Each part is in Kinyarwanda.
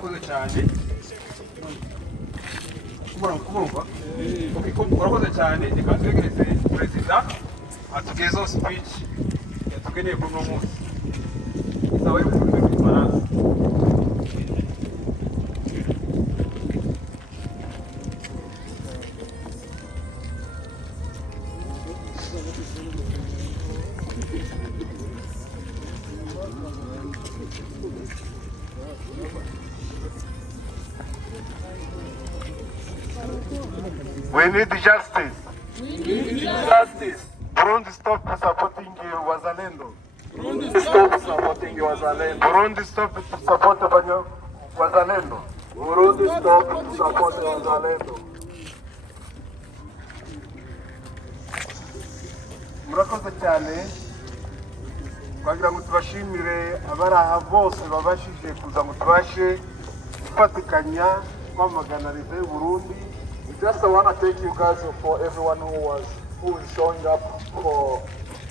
murakoze cyane kumva murakoze cyane reka twegereze perezida atugezeho speech yatugeneye kuri uno munsi izaba ari mu rurimi rw'igifaransa. We need justice. Justice. Burundi stop supporting Wazalendo. Stop supporting Wazalendo. Burundi stop support Wazalendo. Burundi stop support Wazalendo. Murakoze cyane. Twagira ngo tubashimire abari aha bose babashije kuza ngo tubashe gufatikanya kwamagana leta y'u Burundi. Just want to thank you guys for everyone who is showing up for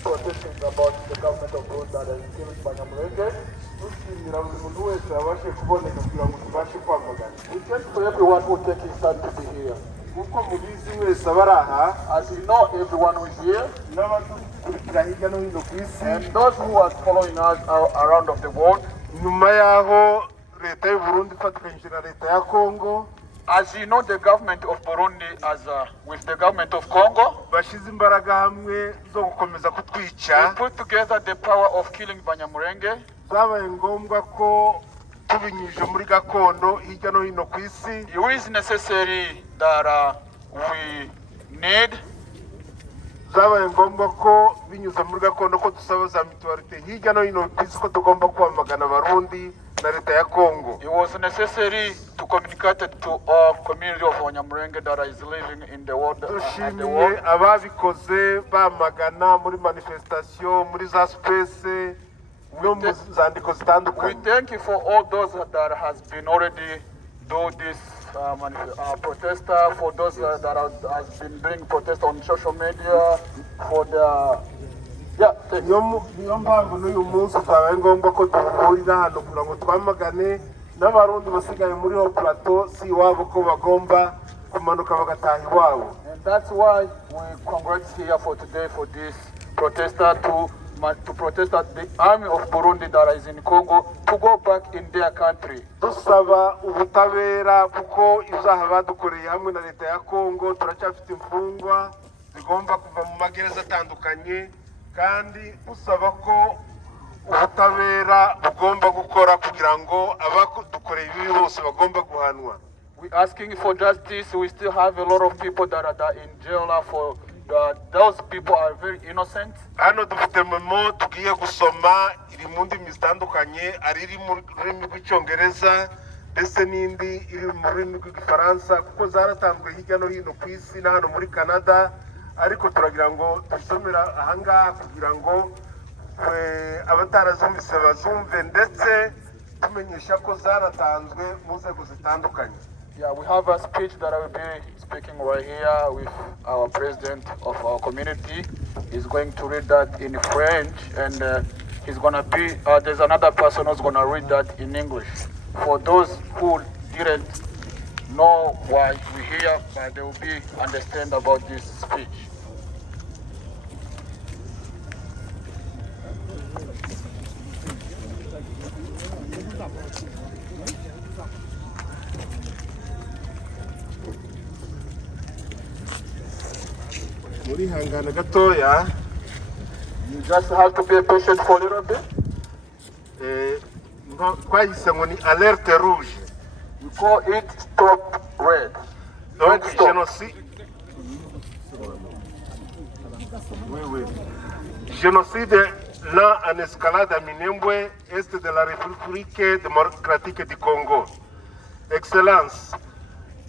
protesting about the government of Burundi that is given by Mulenge. Dushimira buri muntu wese yabashe kuboneka kugira ngo tubashe kwamagana. We thank for everyone who taking time to be here. Kuko mubizi wese abari aha, as you know, everyone who is here, n'abadukurikira hirya no hino ku isi, and those who are following us around of the world. Nyuma yaho leta y'u Burundi ifatikanyije na leta ya Congo, as you know, the government of Burundi with the government of Congo, bashize imbaraga hamwe zo gukomeza kutwica. We put together the power of killing Banyamulenge. Zabaye ngombwa ko tubinyuje muri gakondo hirya no hino ku isi. It is necessary that we need. Zabaye ngombwa ko binyuza muri gakondo ko dusaba za mutualite hirya no hino ku isi ko tugomba kwamagana Abarundi na leta ya Congo. It was necessary to communicate to all community of Banyamulenge that is living in the world. Dushimiye ababikoze bamagana muri manifestation, muri za space, no mu zandiko zitandukanye. We thank you for all those that has been already do this protester, for those that has been doing protest on social media, for the niyo mpamvu n'uyu munsi twabaye ngombwa ko duhurira hano kugira ngo twamagane n'Abarundi basigaye muri ho plateau si iwabo ko bagomba kumanuka bagataha iwabo. And that's why we congregate here for today for this protester to protest that the army of Burundi that is in Congo to go back in their country. Dusaba ubutabera kuko ibyaha badukoreye hamwe na leta ya Congo, turacyafite imfungwa zigomba kuva mu magereza atandukanye, kandi usaba ko ubutabera bugomba gukora kugira ngo abadukoreye ibi bose bagomba guhanwa. We asking for justice. We still have a lot of people that are in jail for those people are very innocent. Hano dufite memo tugiye gusoma iri mu ndimi zitandukanye, ari iri mu rurimi rw'icyongereza ndetse n'indi iri mu rurimi rw'igifaransa kuko zaratanzwe hirya no hino ku isi na hano muri Canada, ariko turagira ngo dusomera ahangaha kugira ngo abatarazumvise bazumve ndetse tumenyesha ko zaratanzwe mu nzego zitandukanye. Yeah, we have a speech that I will be speaking right here with our president of our community. He's going to read that in French, and he's gonna be. There's another person who's gonna read that in English. For those who didn't know why we're here, but they will be understand about this speech. Muri hangana gatoya, you just have to be patient for a little bit. Twayise ngo ni alerte rouge. We call it stop red. Donc génocide. Oui. Génocide là en escalade à Minembwe, est de la République démocratique du Congo. Excellence,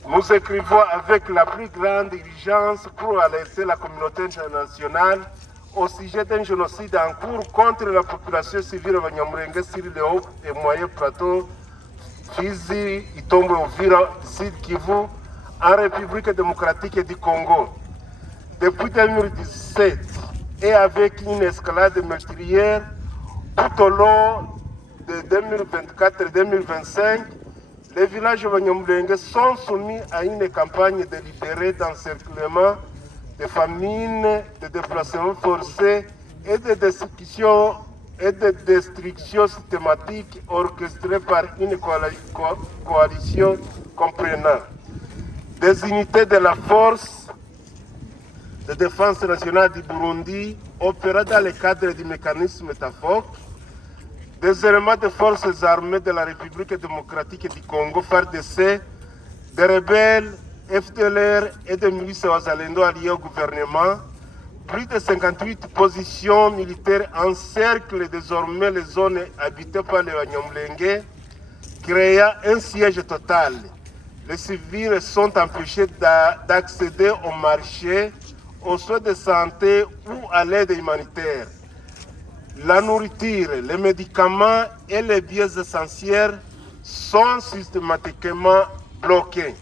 nous écrivons avec la plus grande urgence pour alerter la communauté internationale au sujet d'un génocide en cours contre la population civile Banyamulenge sur le haut et moyen plateau Fizi, Itombe, Uvira, Sud Kivu, en République démocratique du Congo. Depuis 2017 et avec une escalade meurtrière tout au long de 2024 et 2025, les villages Mulenge sont soumis à une campagne délibérée d'encerclement, de famine, de déplacement forcé et de destruction systématique orchestrée par une coalition comprenant des unités de la force de défense nationale du Burundi opérant dans le cadre du mécanisme TAFOC, des éléments de forces armées de la République démocratique du Congo, FARDC, des rebelles, FDLR et des milices wazalendo alliés au gouvernement. Plus de 58 positions militaires encerclent désormais les zones habitées par les Mulenge, créant un siège total. Les civils sont empêchés d'accéder au marché, aux soins de santé ou à l'aide humanitaire. La nourriture, les médicaments et les biens essentiels sont systématiquement bloqués.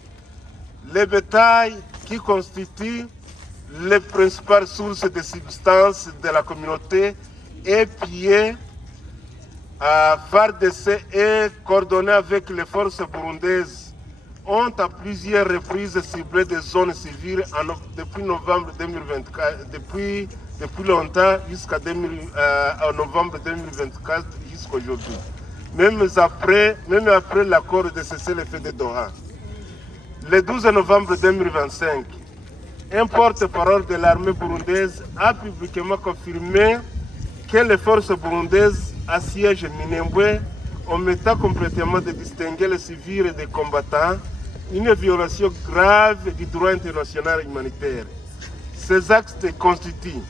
Le bétail, qui constitue les principales sources de substances de la communauté, est pillé à FARDC et coordonné avec les forces burundaises, ont à plusieurs reprises ciblé des zones civiles depuis novembre 2024, depuis longtemps jusqu'à novembre 2024 jusqu'à aujourd'hui, même après l'accord de cessez-le-feu de Doha. Le 12 novembre 2025, un porte-parole de l'armée burundaise a publiquement confirmé que les forces burundaises assiègent Minembwe, omettant complètement de distinguer les civils des combattants, une violation grave du droit international humanitaire. Ces actes constituent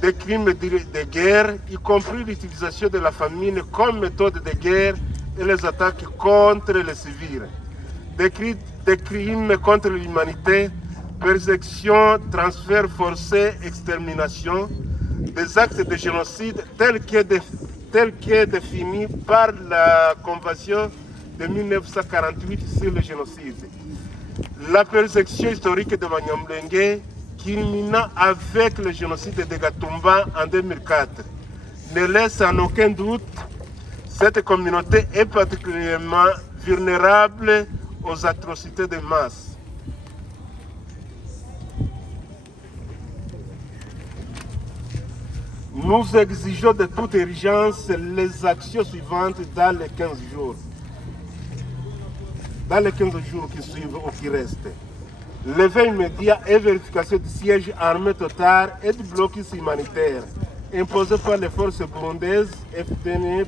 des crimes de guerre, y compris l'utilisation de la famine comme méthode de guerre et les attaques contre les civils. Des crimes contre l'humanité, persécution, transfert forcé, extermination, des actes de génocide tels que définis par la Convention de 1948 sur le génocide. La persécution historique de Mulenge, culminant avec le génocide de Gatumba en 2004, ne laisse en aucun doute cette communauté est particulièrement vulnérable aux atrocités de masse. Nous exigeons de toute urgence les actions suivantes dans les 15 jours. Dans les 15 jours qui suivent ou qui restent. Levée immédiate et vérification du siège armé total et du blocus humanitaire imposé par les forces burundaises, FDN,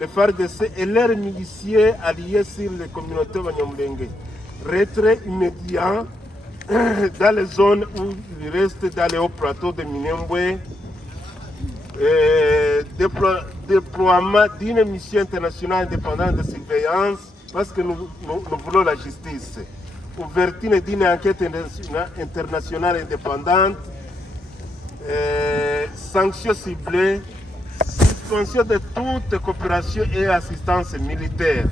les FARDC et leurs miliciens alliés sur les communautés Mulenge. Retrait immédiat dans les zones où il reste dans les hauts plateaux de Minembwe. Déploiement d'une mission internationale indépendante de surveillance parce que nous voulons la justice. Ouverture d'une enquête internationale indépendante, sanctions ciblées, suspension de toute coopération et assistance militaire.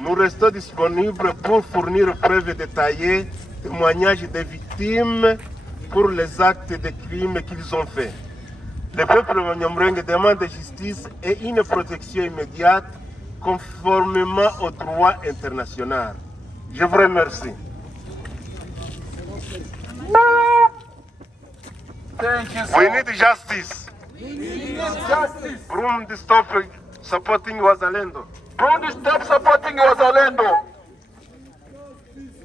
Nous restons disponibles pour fournir preuves détaillées, témoignages des victimes pour les actes de crimes qu'ils ont faits. Le peuple Mulenge demande justice et une protection immédiate conformément au droit international. Je vous remercie. Thank you, We sir. need justice. We need justice. Burundi stop supporting Wazalendo. Burundi stop supporting Wazalendo.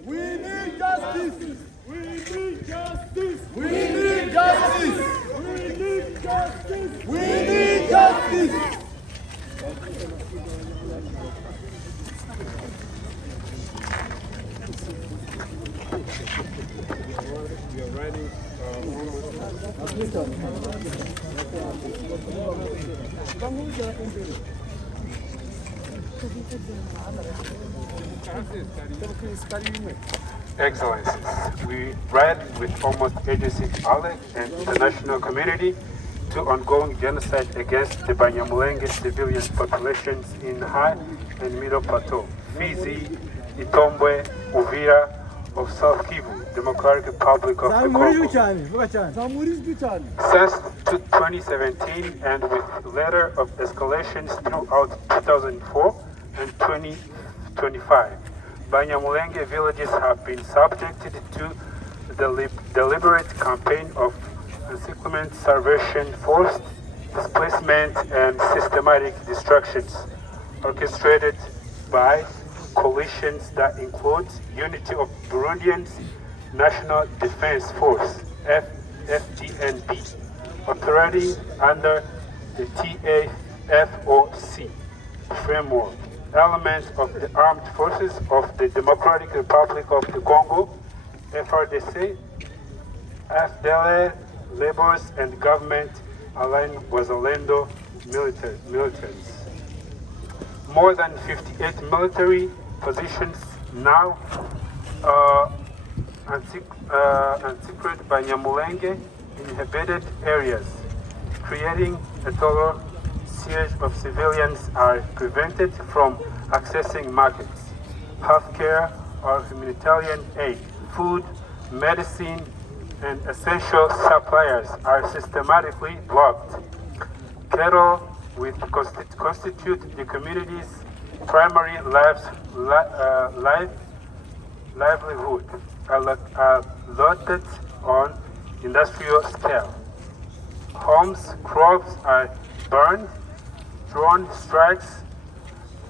We need justice. We need justice. We need justice. We need justice. We need justice. We are writing Excellencies, we read with almost urgency ALEC and the national community to ongoing genocide against the Banyamulenge civilian populations in High and Middle Plateau, Fizi, Itombwe, Uvira of South Kivu, Democratic Republic of the Congo. Since 2017 and with letter of escalations throughout 2004 and 2015, 2025. Banyamulenge villages have been subjected to the deliberate campaign of settlement, starvation, forced displacement, and systematic destructions, orchestrated by coalitions that include Unity of Burundians National Defense Force, FDNB, operating under the TAFOC framework, elements of the Armed Forces of the Democratic Republic of the Congo, FRDC, FDLR, laborers, and government aligned Wazalendo militaries. More than 58 military positions now encircled by Nyamulenge inhabited areas, creating a total siege of civilians are prevented from accessing markets, healthcare or humanitarian aid, food, medicine, and essential suppliers are systematically blocked. Cattle, which constitute the community's primary livelihood, are looted on industrial scale. Homes, crops are burned. Drone strikes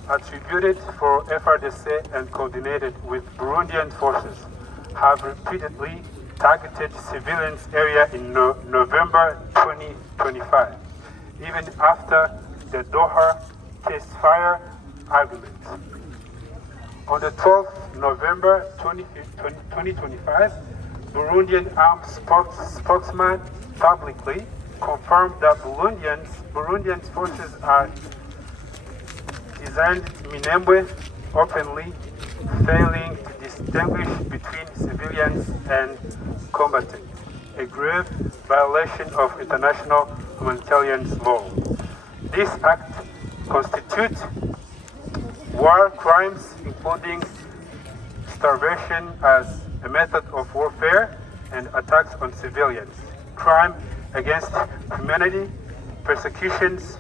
attributed for FRDC and coordinated with Burundian forces have repeatedly targeted civilians area in November 2025, even after the Doha ceasefire agreement. On the 12th November 2025, Burundian armed spokesman publicly confirmed that Burundian forces are designed Minembwe openly, failing to distinguish between civilians and combatants, a grave violation of international humanitarian law. This act constitutes war crimes, including starvation as a method of warfare and attacks on civilians, crime against humanity, persecutions,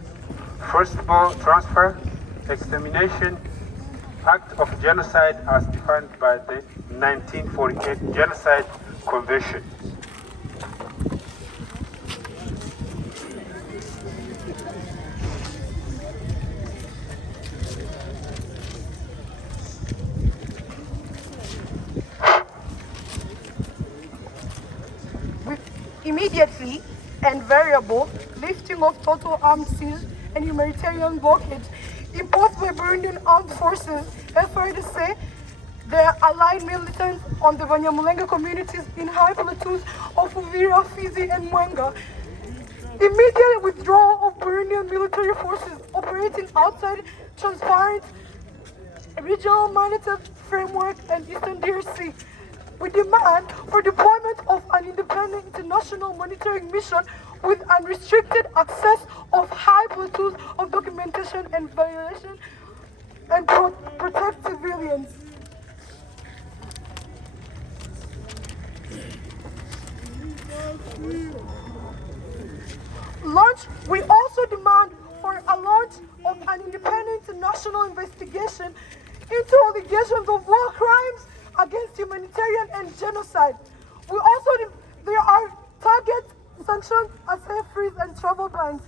forcible transfer, extermination, act of genocide as defined by the 1948 Genocide Convention. Immediately and variable lifting of total armed siege and humanitarian blockage imposed by Burundian armed forces, FRDC, their allied militants on the Banyamulenge communities in high plateaus of Uvira, Fizi, and Mwenga. Immediate withdrawal of Burundian military forces operating outside transparent regional monitored framework and Eastern DRC. We demand for deployment of an independent international monitoring mission with unrestricted access of high plateaus of documentation and violation and protect civilians. We also demand for a launch of an independent international investigation into allegations of war crimes against humanitarian and genocide. There are target sanctions as air freeze and travel bans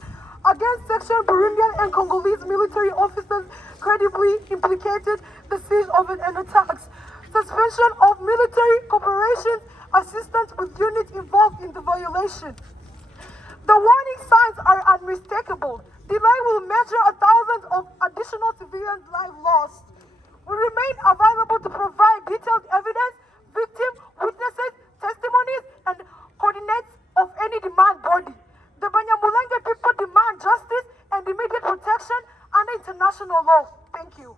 against section Burundian and Congolese military officers credibly implicated the siege of and attacks, suspension of military cooperation, assistance with units involved in the violation. The warning signs are unmistakable. Delay will measure thousands of additional civilians' lives lost. We remain available to provide detailed evidence, victim witnesses, testimonies, and coordinates of any demand body. The Banyamulenge people demand justice and immediate protection under international law. Thank you.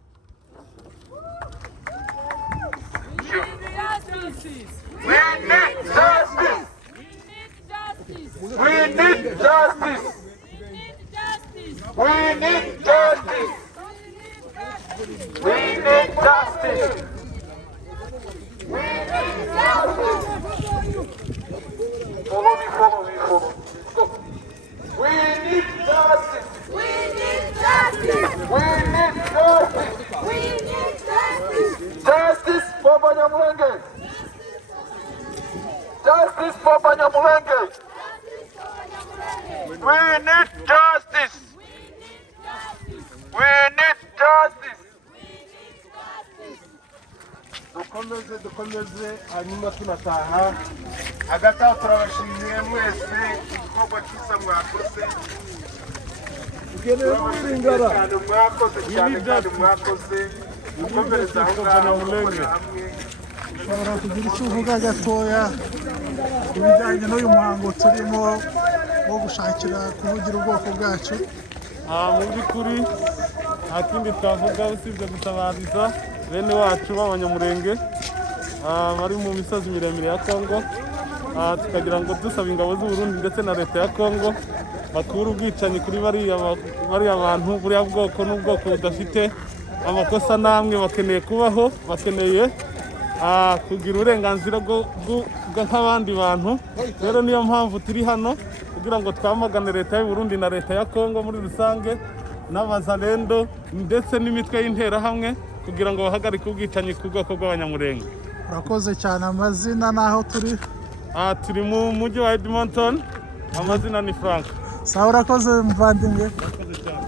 We need justice. We need justice. We need justice. We need justice. Follow me, follow me, follow me. Stop. We need justice. We need justice. We need justice. We need justice. for Banyamulenge. We need justice. We need justice. dukomeze hanyuma tunataha agataha turabashimiye mwese igikorwa cyiza mwakoze mwakoze cyane kandi mwakoze mukomereza aho ngaho mukorera hamwe ushobora kugira icyo uvuga gatoya ku bijyanye n'uyu muhango turimo wo gushakira kuvugira ubwoko bwacu. Mu by'ukuri nta kindi twavuga usibye gutabariza bene wacu b'Abanyamulenge bari mu misozi miremire ya Kongo, tukagira ngo dusaba ingabo z'u Burundi ndetse na leta ya Kongo bakura ubwicanyi kuri bariya bantu, buriya bwoko n'ubwoko budafite amakosa namwe, bakeneye kubaho, bakeneye kugira uburenganzira nk'abandi bantu. Rero niyo mpamvu turi hano kugira ngo twamagane leta y'u Burundi na leta ya Kongo muri rusange n'abazalendo ndetse n'imitwe y'interahamwe kugira ngo bahagarike ubwicanyi ku bwoko bw'Abanyamulenge. Urakoze cyane. Amazina n'aho turi? Turi mu mujyi wa Edmonton, amazina ni Frank. Sawa, urakoze muvandimwe. Urakoze cyane.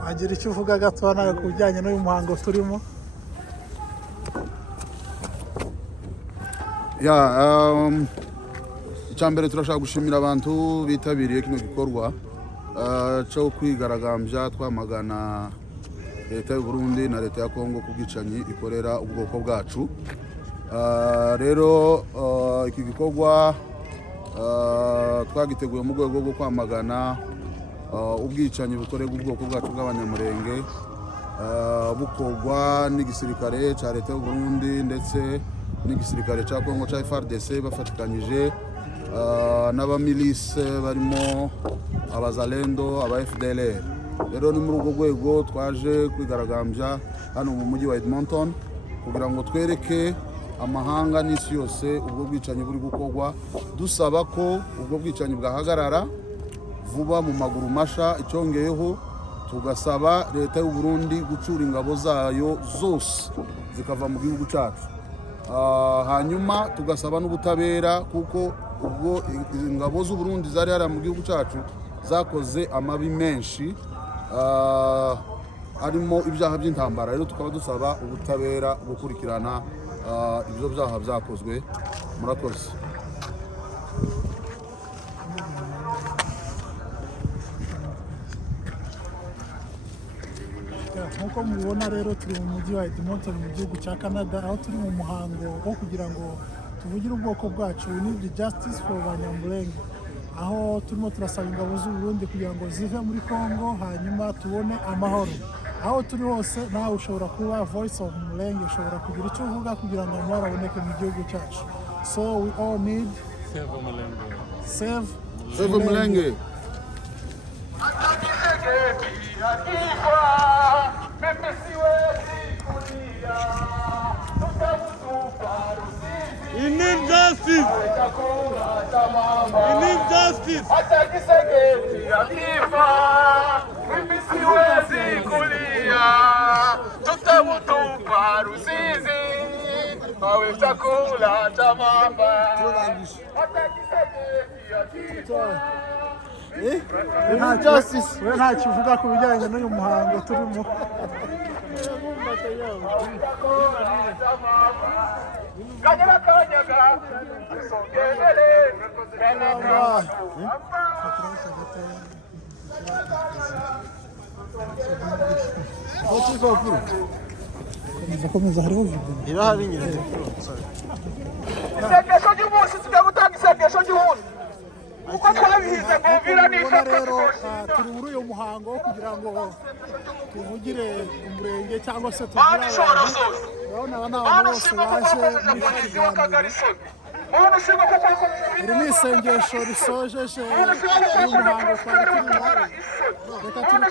Wagira icyo uvuga gato nawe ku bijyanye n'uyu muhango turimo? Icyambere turashaka gushimira abantu bitabiriye kino gikorwa cyo kwigaragambya twamagana leta y'u Burundi na leta ya Kongo ku bwicanyi ikorera ubwoko bwacu. Rero iki gikorwa twagiteguye mu rwego rwo kwamagana ubwicanyi bukorerwa ubwoko bwacu bw'Abanyamulenge bukorwa n'igisirikare cya leta y'u Burundi ndetse n'igisirikare cya Kongo cya FARDC bafatikanyije n'abamilise barimo abazalendo, aba FDLR. Rero ni muri urwo rwego twaje kwigaragambya hano mu mujyi wa Edmonton kugira ngo twereke amahanga n'isi yose ubwo bwicanyi buri gukorwa, dusaba ko ubwo bwicanyi bwahagarara vuba mu maguru masha. Icyongeyeho tugasaba leta y'u Burundi gucura ingabo zayo zose zikava mu gihugu cyacu. Hanyuma tugasaba n'ubutabera kuko ubwo ingabo z'u Burundi zari hariya mu gihugu cyacu zakoze amabi menshi arimo ibyaha by'intambara. Rero tukaba dusaba ubutabera gukurikirana ibyo byaha byakozwe. Murakoze. Nk'uko mubibona rero turi mu mujyi wa Edmonton mu gihugu cya Canada, aho turi mu muhango wo kugira ngo tuvugire ubwoko bwacu. We need justice for Banyamulenge, aho turimo turasaba ingabo z'u Burundi kugira ngo zive muri Kongo hanyuma tubone amahoro. Aho turi hose nawe ushobora kuba voice of Mulenge, ushobora kugira icyo uvuga kugira ngo amahoro aboneke mu gihugu cyacu. So we all need Save Mulenge. Save Mulenge. We need justice. We need justice. We ntacyo uvuga ku bijyanye n'uyu muhango turimo? Komeza hariho irahari nyine. Isengesho ry'umunsi tujya gutanga isengesho ry'umunsi uko twabihize bumvira n'isoko. Rero turi muri uyu muhango wo kugira ngo tuvugire umurenge cyangwa se tuvugire abantu. Urabona aba ni abantu bose baje muri iki kiganiro. Iri ni isengesho risojeje uyu muhango twari turimo. Reka turi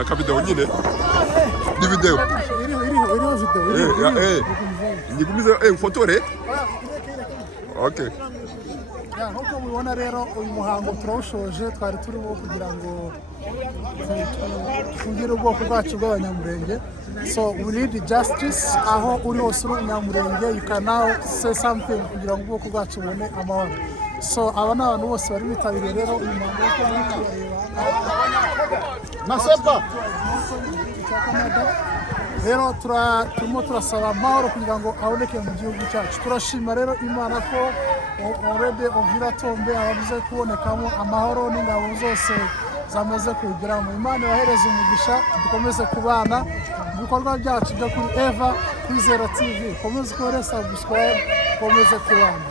akavideo nyine ni video iriho video nigumize ufotore okay. Nk'uko mubibona rero uyu muhango turawushoje, twari turimo kugira ngo tugire ubwoko bwacu bw'abanyamurenge. So we need justice. Aho uri hose uri umunyamurenge, you can now say something kugira ngo ubwoko bwacu bubone amahoro. So aba ni abantu bose bari bitabiriye rero uyu muhango wo kureba Masepa rero turimo turasaba amahoro kugira ngo aboneke mu gihugu cyacu. Turashima rero Imana ko already Uvira Tombe ababuze kubonekamo amahoro n'ingabo zose zamaze kugeramo. Imana ibahereze umugisha, dukomeze kubana mu bikorwa byacu byo kuri Ev.Kwizera TV. Komeze kore subscribe, komeze kubana.